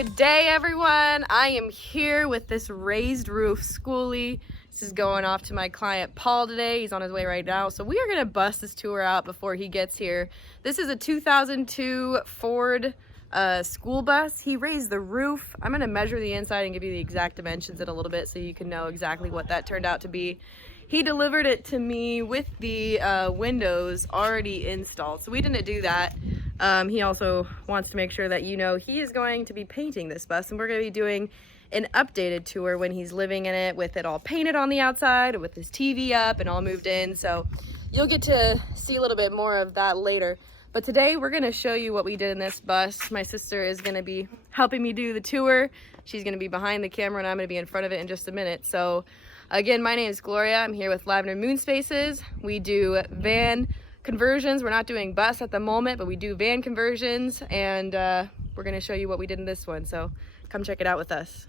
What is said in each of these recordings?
Good day, everyone. I am here with this raised roof Skoolie. This is going off to my client Paul today. He's on his way right now. So we are gonna bust this tour out before he gets here. This is a 2002 Ford school bus. He raised the roof. I'm gonna measure the inside and give you the exact dimensions in a little bit so you can know exactly what that turned out to be. He delivered it to me with the windows already installed. So we didn't do that. He also wants to make sure that you know he is going to be painting this bus, and we're going to be doing an updated tour when he's living in it with it all painted on the outside, with his TV up and all moved in. So you'll get to see a little bit more of that later. But today we're going to show you what we did in this bus. My sister is going to be helping me do the tour. She's going to be behind the camera and I'm going to be in front of it in just a minute. So again, my name is Gloria. I'm here with Lavender Moon Spaces. We do van conversions. We're not doing bus at the moment, but we do van conversions, and we're going to show you what we did in this one. So come check it out with us.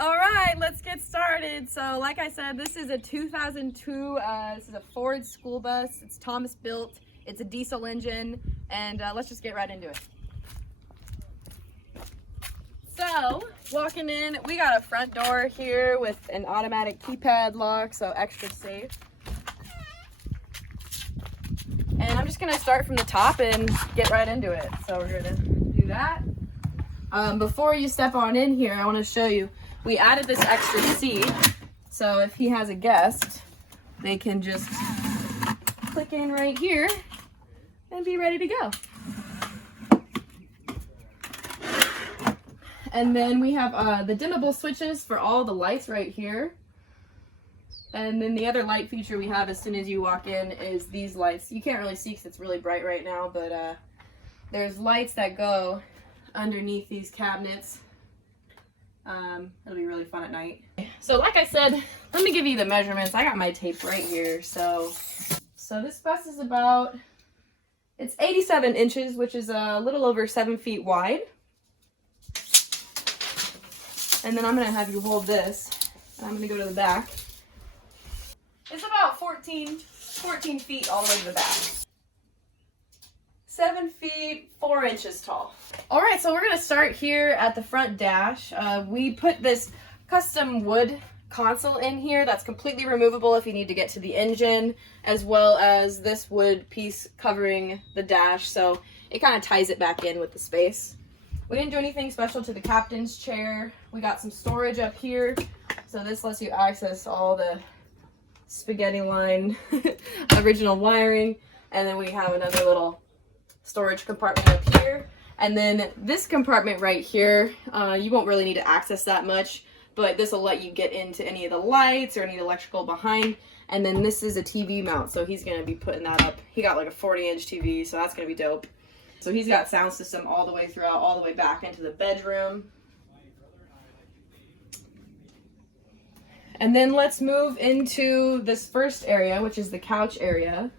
All right, let's get started. So like I said, this is a 2002, this is a Ford school bus. It's Thomas built. It's a diesel engine, and let's just get right into it. So walking in, we got a front door here with an automatic keypad lock, so extra safe. And I'm just gonna start from the top and get right into it. So we're gonna do that. Before you step on in here, I wanna show you, we added this extra seat. So if he has a guest, they can just click in right here and be ready to go. And then we have the dimmable switches for all the lights right here. And then the other light feature we have as soon as you walk in is these lights. You can't really see because it's really bright right now, but there's lights that go underneath these cabinets. It'll be really fun at night. So like I said, let me give you the measurements. I got my tape right here. So this bus is about, it's 87 inches, which is a little over 7 feet wide. And then I'm gonna have you hold this, and I'm gonna go to the back. It's about 14 feet all the way to the back. 7 feet, 4 inches tall. All right, so we're gonna start here at the front dash. We put this custom wood console in here that's completely removable if you need to get to the engine, as well as this wood piece covering the dash, so it kind of ties it back in with the space. We didn't do anything special to the captain's chair. We got some storage up here, so this lets you access all the spaghetti line original wiring, and then we have another little storage compartment up here, and then this compartment right here, you won't really need to access that much, but this will let you get into any of the lights or any of the electrical behind. And then this is a TV mount, so he's going to be putting that up. He got like a 40-inch TV, so that's going to be dope. So he's got sound system all the way throughout, all the way back into the bedroom. And then let's move into this first area, which is the couch area.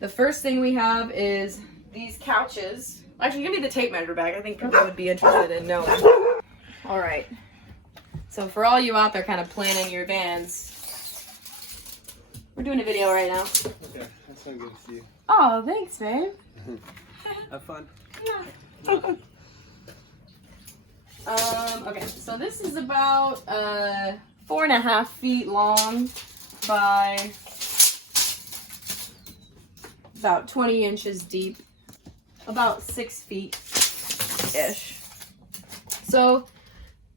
The first thing we have is these couches. Actually, give me the tape measure bag. I think people would be interested in knowing. All right. So for all you out there kind of planning your vans, we're doing a video right now. Okay, that's so good to see you. Oh, thanks, babe. Have fun. Yeah. Okay, so this is about 4.5 feet long by about 20 inches deep, about 6 feet-ish. So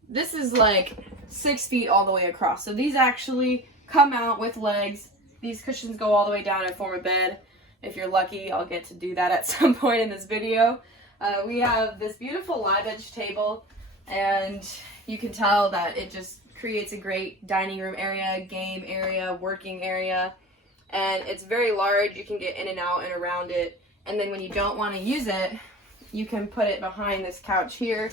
this is like 6 feet all the way across. So these actually come out with legs. These cushions go all the way down and form a bed. If you're lucky, I'll get to do that at some point in this video. We have this beautiful live edge table, and you can tell that it just creates a great dining room area, game area, working area, and it's very large. You can get in and out and around it, and then when you don't want to use it, you can put it behind this couch here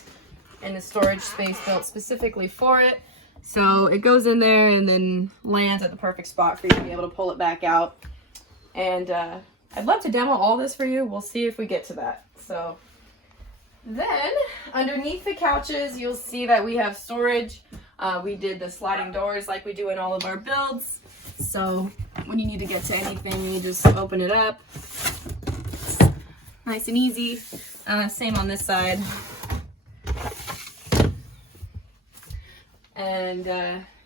in the storage space built specifically for it. So it goes in there and then lands at the perfect spot for you to be able to pull it back out. And I'd love to demo all this for you. We'll see if we get to that. So then underneath the couches, you'll see that we have storage. We did the sliding doors like we do in all of our builds. So when you need to get to anything, you just open it up. Nice and easy. Same on this side. And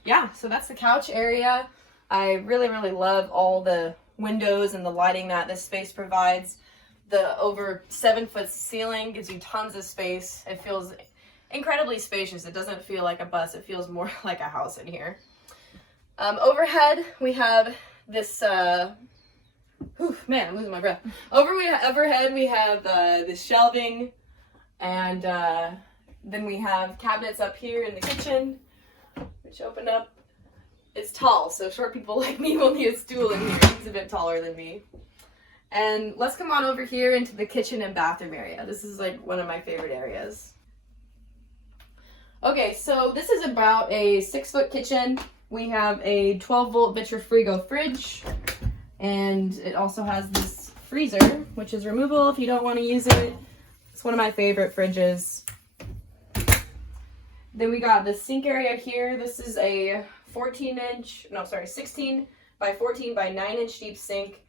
yeah, so that's the couch area. I really, really love all the windows and the lighting that this space provides. The over 7-foot ceiling gives you tons of space. It feels incredibly spacious. It doesn't feel like a bus. It feels more like a house in here. Overhead, we have this, man, I'm losing my breath. Overhead, we have this shelving, and then we have cabinets up here in the kitchen, which open up. It's tall, so short people like me will need a stool in here. He's a bit taller than me. And let's come on over here into the kitchen and bathroom area. This is like one of my favorite areas. Okay, so this is about a 6-foot kitchen. We have a 12-volt Frigo fridge, and it also has this freezer, which is removable if you don't want to use it. It's one of my favorite fridges. Then we got the sink area here. This is a 16 by 14 by 9 inch deep sink.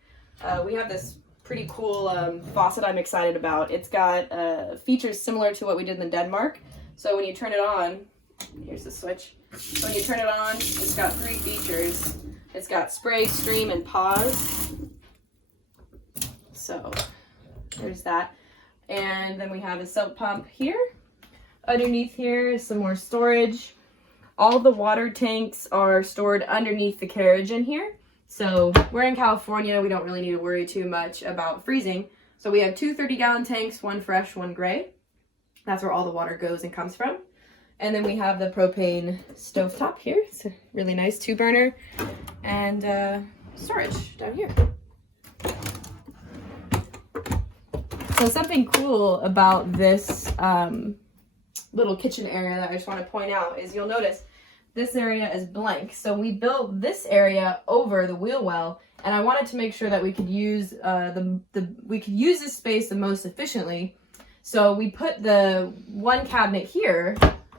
We have this pretty cool faucet I'm excited about. It's got features similar to what we did in Denmark. So when you turn it on, here's the switch. When you turn it on, it's got 3 features. It's got spray, stream, and pause. So there's that. And then we have a soap pump here. Underneath here is some more storage. All the water tanks are stored underneath the carriage in here. So we're in California. We don't really need to worry too much about freezing. So we have 2 30-gallon tanks, one fresh, one gray. That's where all the water goes and comes from. And then we have the propane stovetop here. It's a really nice 2-burner. And storage down here. So something cool about this little kitchen area that I just want to point out is you'll notice this area is blank. So we built this area over the wheel well, and I wanted to make sure that we could use this space the most efficiently. So we put the one cabinet here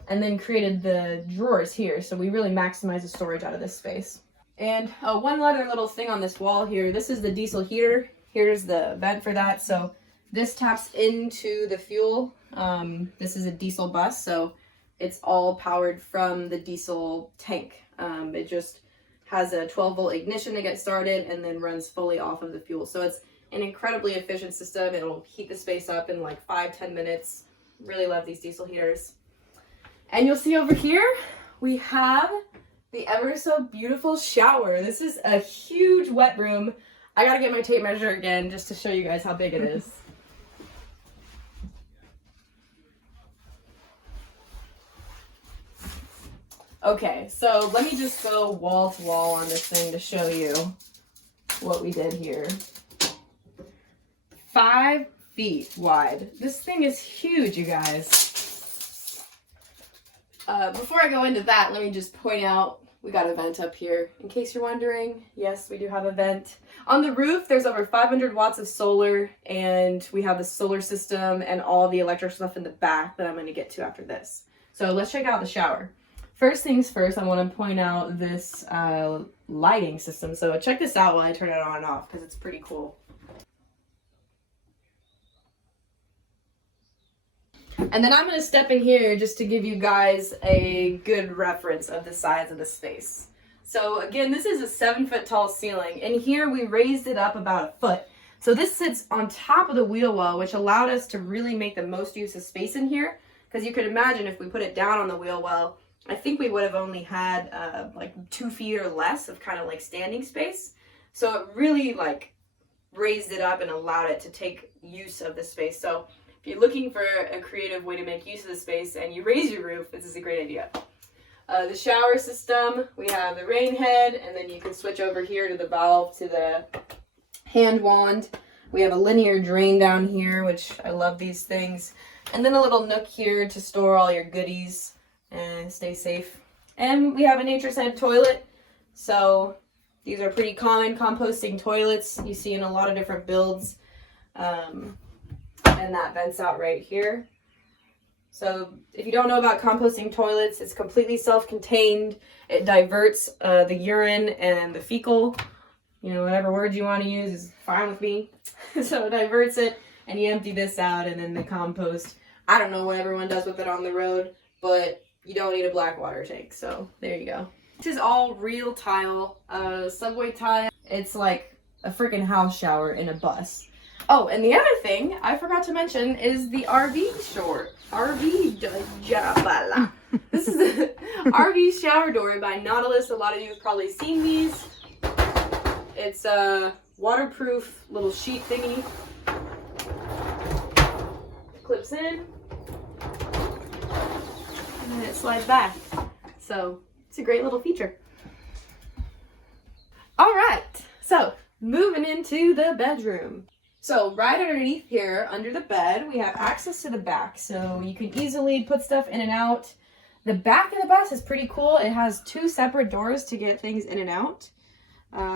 and then created the drawers here. So we really maximize the storage out of this space. And one other little thing on this wall here, this is the diesel heater. Here's the vent for that. So this taps into the fuel. This is a diesel bus, so it's all powered from the diesel tank. It just has a 12-volt ignition to get started and then runs fully off of the fuel. So it's an incredibly efficient system. It'll heat the space up in like 5-10 minutes. Really love these diesel heaters. And you'll see over here, we have the ever so beautiful shower. This is a huge wet room. I gotta get my tape measure again just to show you guys how big it is. Okay, so let me just go wall to wall on this thing to show you what we did here. 5 feet wide. This thing is huge, you guys. Before I go into that, let me just point out we got a vent up here. In case you're wondering, yes, we do have a vent. On the roof, there's over 500 watts of solar, and we have the solar system and all the electric stuff in the back that I'm going to get to after this. So let's check out the shower. First things first, I want to point out this lighting system. So check this out while I turn it on and off because it's pretty cool. And then I'm going to step in here just to give you guys a good reference of the size of the space. So again, this is a 7-foot tall ceiling, and here we raised it up about 1 foot. So this sits on top of the wheel well, which allowed us to really make the most use of space in here. Because you could imagine if we put it down on the wheel well, I think we would have only had like 2 feet or less of kind of like standing space. So it really like raised it up and allowed it to take use of the space. So if you're looking for a creative way to make use of the space and you raise your roof, this is a great idea. The shower system, we have the rain head, and then you can switch over here to the valve to the hand wand. We have a linear drain down here, which I love these things. And then a little nook here to store all your goodies and stay safe. And we have a nature scent toilet. So these are pretty common composting toilets you see in a lot of different builds. And that vents out right here. So if you don't know about composting toilets, it's completely self-contained. It diverts the urine and the fecal, you know, whatever word you want to use is fine with me. So it diverts it and you empty this out, and then the compost. I don't know what everyone does with it on the road, but you don't need a black water tank, so there you go. This is all real tile, subway tile. It's like a freaking house shower in a bus. Oh, and the other thing I forgot to mention is the RV short. This is the RV shower door by Nautilus. A lot of you have probably seen these. It's a waterproof little sheet thingy. Clips in. And then it slides back. So it's a great little feature. All right, so moving into the bedroom. So right underneath here, under the bed, we have access to the back. So you can easily put stuff in and out. The back of the bus is pretty cool. It has 2 separate doors to get things in and out.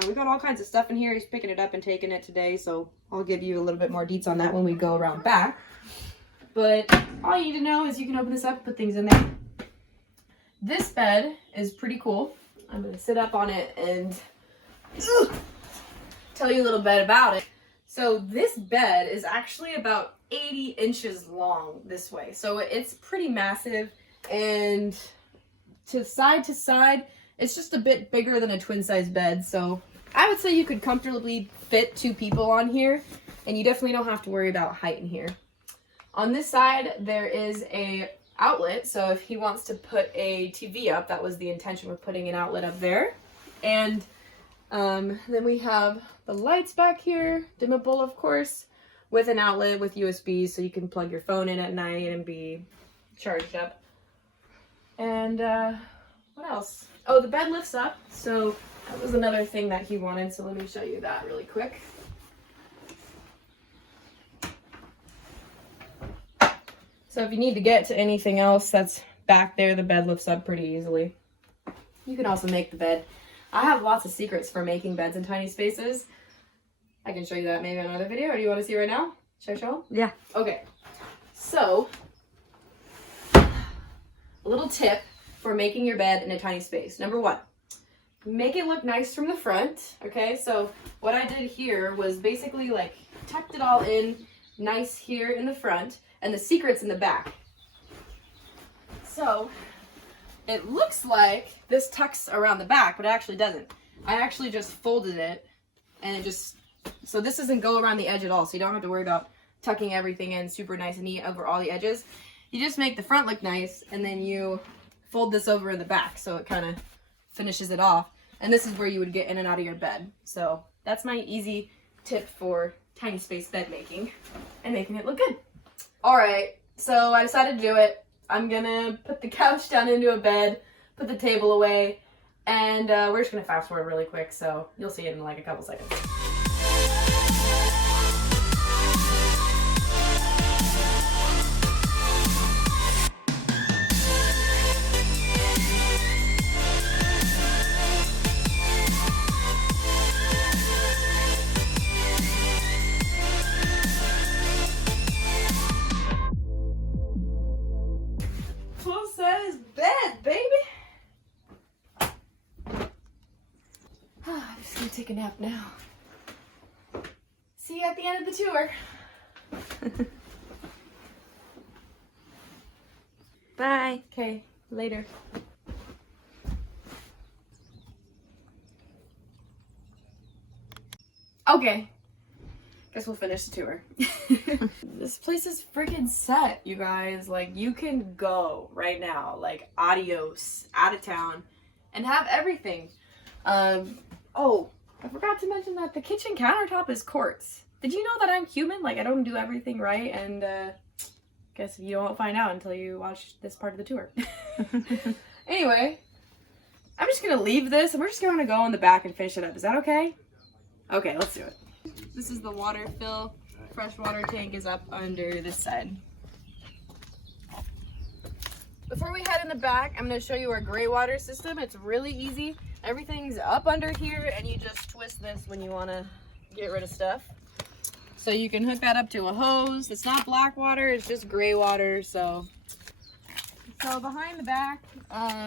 We got all kinds of stuff in here. He's picking it up and taking it today, so I'll give you a little bit more deets on that when we go around back. But all you need to know is you can open this up and put things in there. This bed is pretty cool. I'm going to sit up on it and tell you a little bit about it. So this bed is actually about 80 inches long this way. So it's pretty massive, and to side, it's just a bit bigger than a twin size bed. So I would say you could comfortably fit 2 people on here, and you definitely don't have to worry about height in here. On this side, there is a outlet. So if he wants to put a TV up, that was the intention with putting an outlet up there. And then we have the lights back here, dimmable of course, with an outlet with USB so you can plug your phone in at night and be charged up. And what else? Oh, the bed lifts up, so that was another thing that he wanted, so let me show you that really quick. So if you need to get to anything else that's back there, the bed lifts up pretty easily. You can also make the bed. I have lots of secrets for making beds in tiny spaces. I can show you that maybe in another video, or do you want to see right now? Should I show them? Yeah. Okay. So, a little tip for making your bed in a tiny space. Number 1, make it look nice from the front. Okay, so what I did here was basically like tucked it all in nice here in the front, and the secret's in the back. So, it looks like this tucks around the back, but it actually doesn't. I actually just folded it, and it just, so this doesn't go around the edge at all, so you don't have to worry about tucking everything in super nice and neat over all the edges. You just make the front look nice, and then you fold this over in the back, so it kind of finishes it off. And this is where you would get in and out of your bed. So that's my easy tip for tiny space bed making and making it look good. All right, so I decided to do it. I'm gonna put the couch down into a bed, put the table away, and we're just gonna fast forward really quick, so you'll see it in like a couple seconds. Full size bed, baby. I'm just gonna take a nap now. See you at the end of the tour. Bye. Okay, later. Okay. Guess we'll finish the tour. This place is freaking set, you guys. Like, you can go right now, like, adios, out of town, and have everything. Oh, I forgot to mention that the kitchen countertop is quartz. Did you know that I'm human? Like, I don't do everything right, and, guess you won't find out until you watch this part of the tour. Anyway, I'm just gonna leave this, and we're just gonna go in the back and finish it up. Is that okay? Okay, let's do it. This is the water fill. Fresh water tank is up under this side. Before we head in the back, I'm going to show you our gray water system. It's really easy. Everything's up under here, and you just twist this when you want to get rid of stuff. So you can hook that up to a hose. It's not black water, it's just gray water. So behind the back,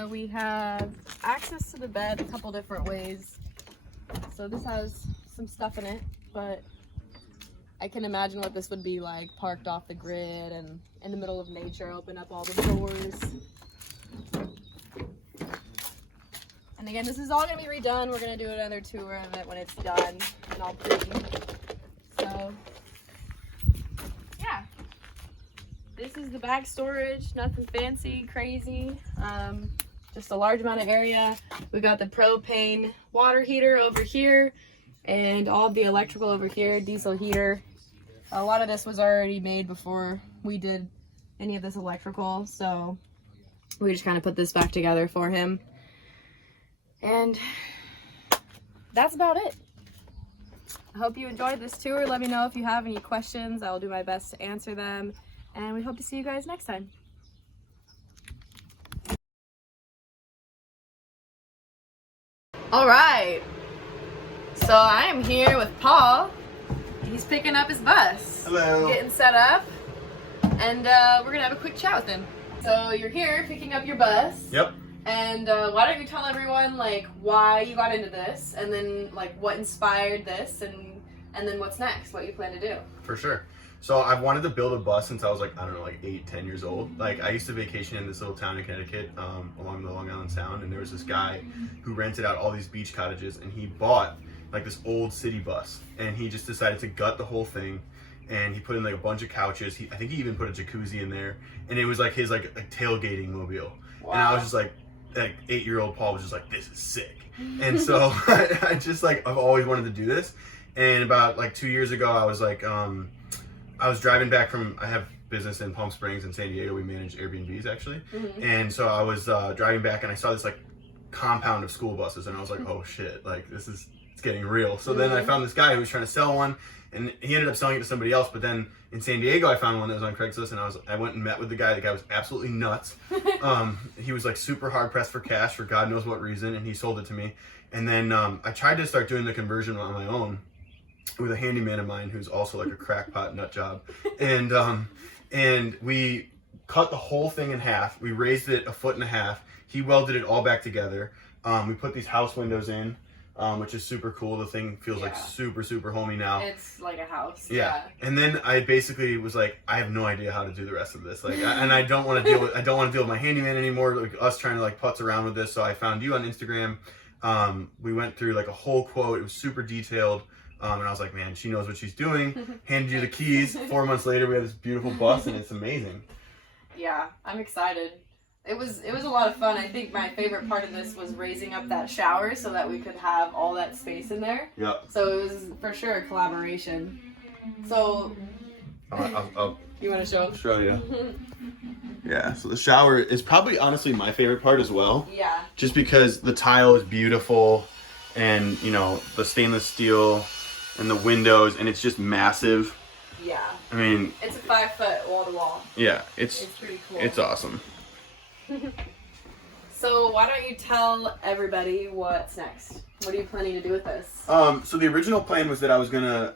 we have access to the bed a couple different ways. So this has some stuff in it, but I can imagine what this would be like, parked off the grid and in the middle of nature, open up all the doors. And again, this is all gonna be redone. We're gonna do another tour of it when it's done and all pretty. So, yeah. This is the back storage, nothing fancy, crazy. Just a large amount of area. We got the propane water heater over here and all the electrical over here, diesel heater. A lot of this was already made before we did any of this electrical, so we just kind of put this back together for him. And that's about it. I hope you enjoyed this tour. Let me know if you have any questions. I will do my best to answer them. And we hope to see you guys next time. All right. So I am here with Paul. He's picking up his bus. Hello. Getting set up. And we're going to have a quick chat with him. So you're here picking up your bus. Yep. And why don't you tell everyone like why you got into this, and then like what inspired this, and then what's next, what you plan to do. For sure. So I've wanted to build a bus since I was like, I don't know, like 8-10 years old. Like I used to vacation in this little town in Connecticut along the Long Island Sound, and there was this guy who rented out all these beach cottages, and he bought like this old city bus, and he just decided to gut the whole thing, and he put in like a bunch of couches. I think he even put a jacuzzi in there, and it was like his like a tailgating mobile. Wow. And I was just like 8-year-old Paul was just like, this is sick. And so I just like, I've always wanted to do this. And about like 2 years ago, I was like, I was driving back from, I have business in Palm Springs and San Diego. We manage Airbnbs actually. Mm-hmm. And so I was driving back and I saw this like compound of school buses, and I was like, oh shit, like it's getting real. So then I found this guy who was trying to sell one, and he ended up selling it to somebody else. But then in San Diego, I found one that was on Craigslist, and I went and met with the guy. The guy was absolutely nuts. He was like super hard pressed for cash for God knows what reason, and he sold it to me. And then I tried to start doing the conversion on my own with a handyman of mine who's also like a crackpot nut job. And we cut the whole thing in half. We raised it 1.5 feet. He welded it all back together. We put these house windows in, which is super cool. The thing feels like super, super homey now. It's like a house. Yeah. And then I basically was like, I have no idea how to do the rest of this. Like, and I don't want to deal with my handyman anymore. Like us trying to like putz around with this. So I found you on Instagram. We went through like a whole quote. It was super detailed. And I was like, man, she knows what she's doing. Handed you the keys. 4 months later, we have this beautiful bus, and it's amazing. Yeah, I'm excited. It was a lot of fun. I think my favorite part of this was raising up that shower so that we could have all that space in there. Yep. So it was for sure a collaboration. So you want to show? Show you. Yeah. So the shower is probably honestly my favorite part as well. Yeah. Just because the tile is beautiful, and you know the stainless steel, and the windows, and it's just massive. Yeah. I mean, it's a 5 foot wall to wall. Yeah, it's pretty cool. It's awesome. So why don't you tell everybody what's next? What are you planning to do with this? So the original plan was that I was gonna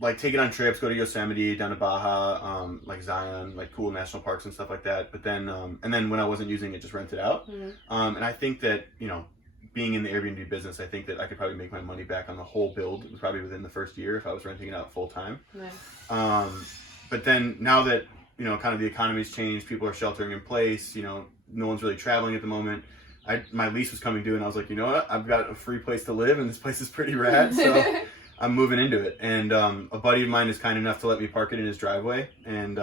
like take it on trips, go to Yosemite, down to Baja, like Zion, like cool national parks and stuff like that. But then and then when I wasn't using it, just rent it out. Mm-hmm. And I think that, you know, being in the Airbnb business, I think that I could probably make my money back on the whole build probably within the first year if I was renting it out full time. Nice. But then now that, you know, kind of the economy's changed, people are sheltering in place, you know, no one's really traveling at the moment. My lease was coming due, and I was like, you know what? I've got a free place to live, and this place is pretty rad, so I'm moving into it. And a buddy of mine is kind enough to let me park it in his driveway, and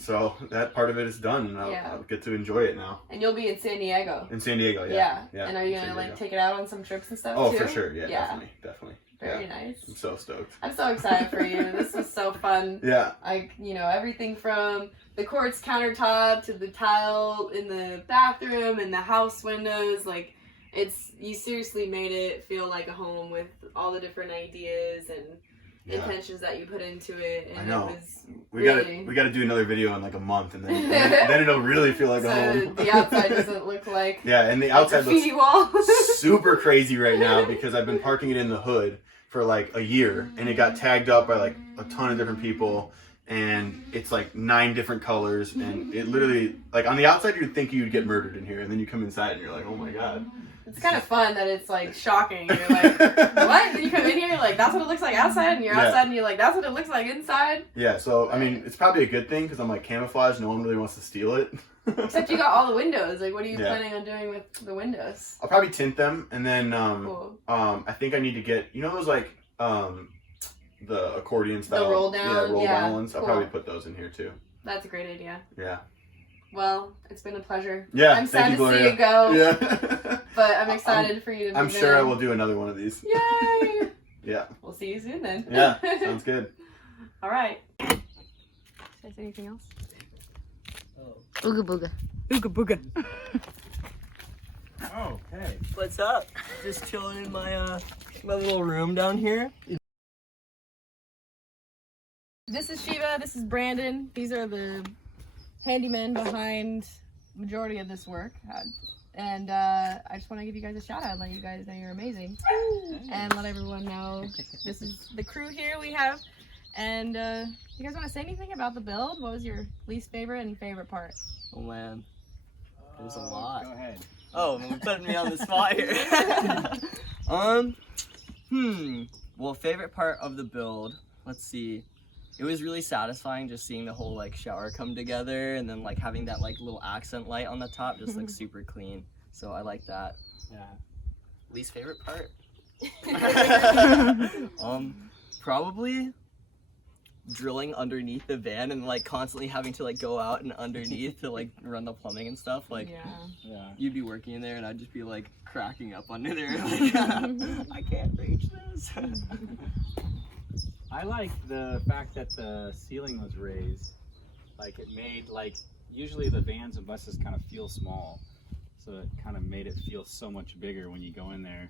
so that part of it is done, and I'll get to enjoy it now. And you'll be in San Diego. In San Diego, yeah. And are you gonna like take it out on some trips and stuff too? Oh, for sure, definitely. Very nice. I'm so stoked. I'm so excited for you. This was so fun. Yeah. Like, you know, everything from the quartz countertop to the tile in the bathroom and the house windows. Like, you seriously made it feel like a home with all the different ideas and intentions that you put into it. And I know. It was we gotta do another video in like a month, and then it'll really feel like a home. The outside doesn't look like and the outside graffiti wall. Super crazy right now because I've been parking it in the hood for like a year, and it got tagged up by like a ton of different people, and it's like 9 different colors, and it literally, like on the outside you'd think you'd get murdered in here, and then you come inside and you're like, oh my god. It's kind of fun that it's like shocking. You're like, what? Then you come in here, you're like, that's what it looks like outside, and you're outside and you're like, that's what it looks like inside. Yeah, so I mean, it's probably a good thing because I'm like camouflage. No one really wants to steal it. Except you got all the windows. Like, what are you planning on doing with the windows? I'll probably tint them, and then Cool. I think I need to get, you know those like the accordion style, the roll down, roll down ones. Cool. I'll probably put those in here too. That's a great idea. Yeah. Well, it's been a pleasure. Yeah, I'm sad thank you, to see Gloria. you go. Yeah. But I'm excited for you to. I'm sure I will do another one of these. Yay! Yeah. We'll see you soon then. Yeah, sounds good. All right. Should I say anything else? Oh. Ooga booga. Ooga booga. Oh, hey. What's up? Just chilling in my my little room down here. This is Shiva. This is Brandon. These are the handymen behind majority of this work. And I just want to give you guys a shout out and let you guys know you're amazing. And let everyone know this is the crew here we have. And you guys want to say anything about the build? What was your least favorite and favorite part? Oh man, there's a lot. Go ahead. Oh, you're putting me on the spot here. Well, favorite part of the build. Let's see. It was really satisfying just seeing the whole like shower come together, and then like having that like little accent light on the top, just like super clean. So I like that. Yeah. Least favorite part? Probably drilling underneath the van and like constantly having to like go out and underneath to like run the plumbing and stuff. Like Yeah. you'd be working in there and I'd just be like cracking up under there like I can't reach this. I like the fact that the ceiling was raised. Like it made like, usually the vans and buses kind of feel small. So it kind of made it feel so much bigger when you go in there.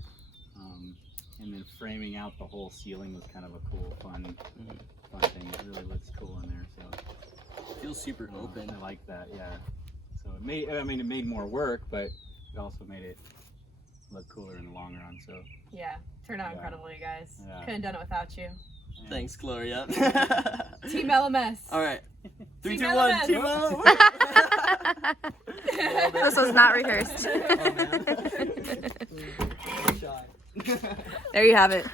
And then framing out the whole ceiling was kind of a cool, fun thing. It really looks cool in there. So It feels super open. I like that, yeah. So it made, I mean, it made more work, but it also made it look cooler in the long run. So Yeah, turned out incredible, you guys. Yeah. Couldn't have done it without you. yeah. Thanks, Gloria. Team LMS. All right. 3, Team 2, 1. LMS. Team LMS. This was not rehearsed. Oh, man. Shy. There you have it.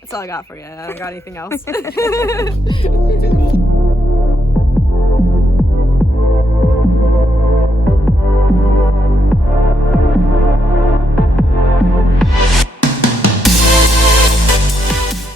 That's all I got for you. I don't got anything else.